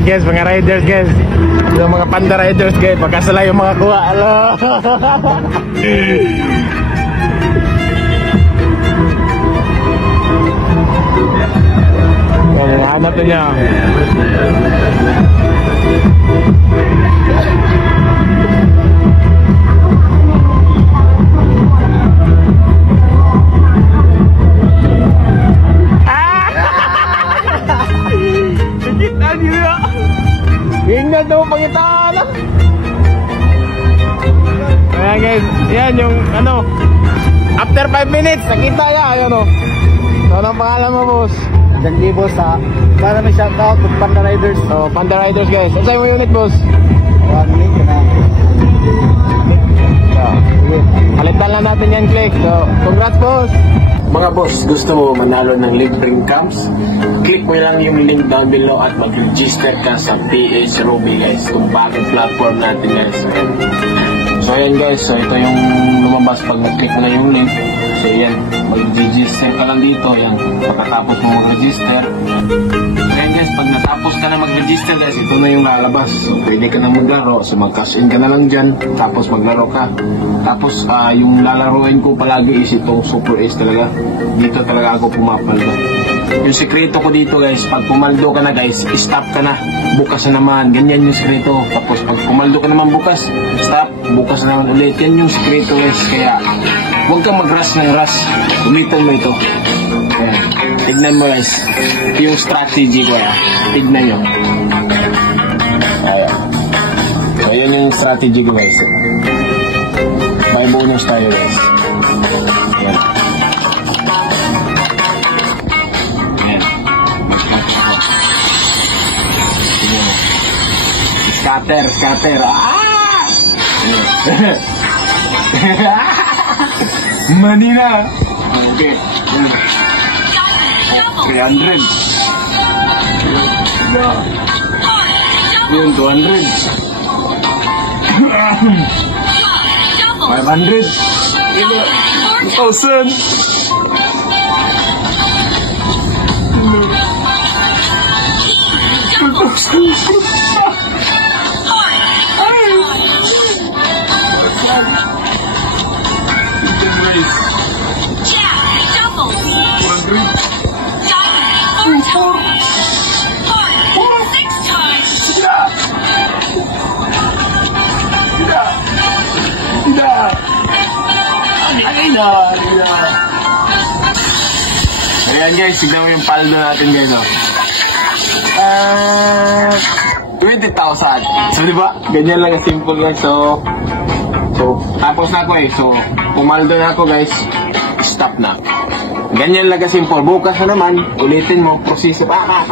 Ayan guys, mga riders guys. Yung mga panda riders guys, pagkasala yung mga kuha. Alo. Hanap na niya. Tingnan daw pangitaan. Ayan guys, yan yung ano, after 5 minutes nakita ya, ayan o. So anong pangalan mo boss? Diyan di boss ha. Para may shoutout kung Panda Riders. So Panda Riders guys, saan mo unit boss? 1 week na. So, halitan lang natin yan click. So congrats boss. Mga boss, gusto mo manalo ng libreng camps? Click mo lang yung link down below at mag-register ka sa PH Ruby guys, kung bagong platform natin guys. So ayan guys, so ito yung lumabas pag mag-click mo na yung link. So yan, mag-register ka lang dito, yan, pagkatapos mo mag-register. Ayan guys, pag natapos ka na mag-register guys, ito na yung lalabas. So pwede ka na maglaro, so mag-cash in ka na lang dyan, tapos maglaro ka. Tapos yung lalaroin ko palagi is itong Super Ace talaga. Dito talaga ako pumapaldo. Yung sekreto ko dito guys, pag pumaldo ka na guys, stop ka na, bukas na naman, ganyan yung sekreto. Tapos pag pumaldo ka naman bukas, stop, bukas na naman ulit. Yan yung sekreto guys, kaya huwag kang mag-rush ng rush, ulitin mo ito. Ayan. Tignan mo guys, yung strategy ko ya, tignan nyo. Ayan. So yun yung strategy ko guys. May bonus tayo guys. Ayan. Scatter. Manila. Okay. 300. Yun, 200. 500. 1,000. Ayan guys, tignan mo yung paldo natin guys. 20,000. So diba, ganyan lang simple guys. So tapos na ako So pumaldo na ako guys, stop na. Ganyan lang simple. Bukas na naman, ulitin mo, proseso pa.